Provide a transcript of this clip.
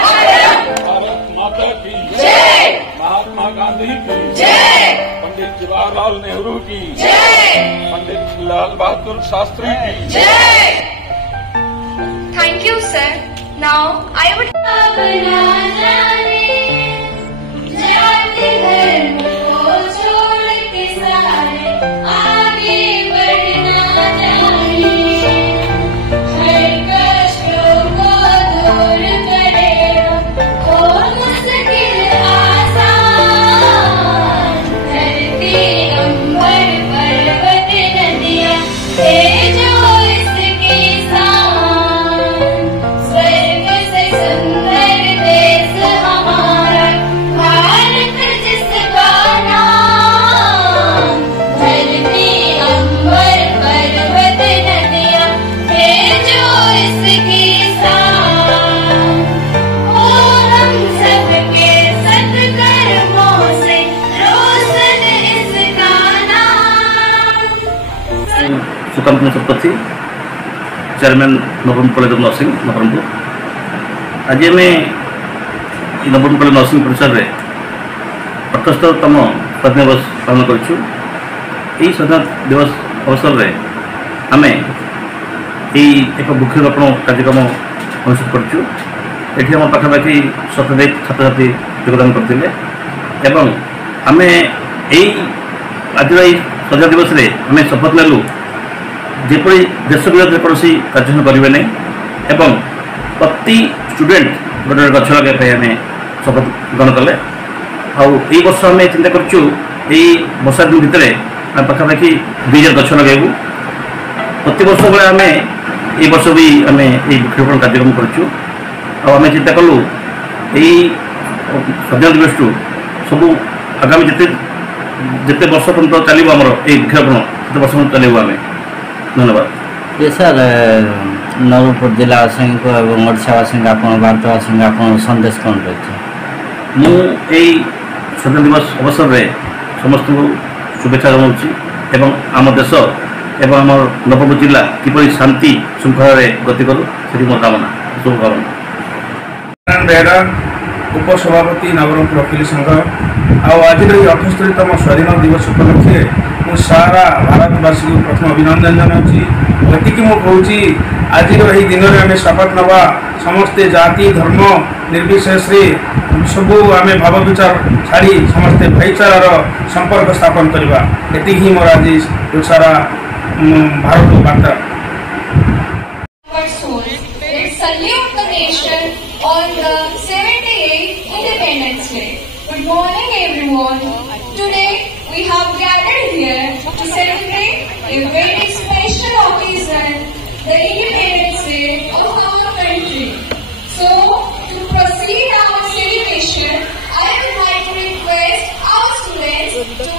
भारत माता की जय, महात्मा गांधी की जय, पंडित जवाहरलाल नेहरू की जय, पंडित लाल बहादुर शास्त्री की जय। Thank you, sir. Now I would. Sukant Chaturthi chairman Nabarang college of nursing Nabarangpur. आज आम नवरंग कॉलेज नर्सिंग परिसर में 78तम स्वाधीनता दिवस पालन करूँ। यही स्वाधीनता दिवस अवसर में आम एक वृक्षरोपण कार्यक्रम अनुष्ठित करूँ। ये आम पाखापाखि 27 छात्र छात्री योगदान करते आम आज स्वाधीनता दिवस में आम शपथ नेलु जेपरी देश विरोध कौन कार्य करेंगे नहीं एवं प्रति स्टूडेंट गोटे गछ लगे आम शपथ ग्रहण कले। आई वर्ष आम चिंता करूँ वर्षा दिन भितर पाखापाखि 2000 गछ लगेबू। प्रति वर्ष बेले आम ये वर्ष भी आम वृक्षरोपण कार्यक्रम करूँ। आम चिंता कलु यही स्वाधीनता दिवस टू सब आगामी जिते वर्ष पर्यटन चलो आमर ये वृक्षरोपण से वर्ष पर्यटन चलू आम। धन्यवाद। ये सर नवरंगपुर जिलावासी को ओडावासी आप भारतवासी आप संदेश कौन रही? मुझे स्वाधीनता दिवस अवसर में समस्त शुभेच्छा जनाऊँगी एवं आम देश एवं आम नवरंगपुर जिला किपरि शांति श्रृंखला गति करूँ से मोर कामना शुभकामना। बेहरा उपसभापति नवरंगपुर वकील संघ आज 78तम स्वाधीनता दिवस उपलक्षे मु सारा भारतवासी को प्रथम अभिनंदन जनाऊँगी। एति मुझे आज दिन में आम शपथ नवा समस्ते जाति धर्म निर्विशेष सबू आम भाव विचार छाड़ी समस्ते भाईचारार संपर्क स्थापन करवा एति ही मोर आज सारा भारत वार्ता। On the 78th Independence Day. Good morning everyone. Today we have gathered here to celebrate a very special occasion, the Independence Day of our country. So, to proceed our celebration, I would like to request our students to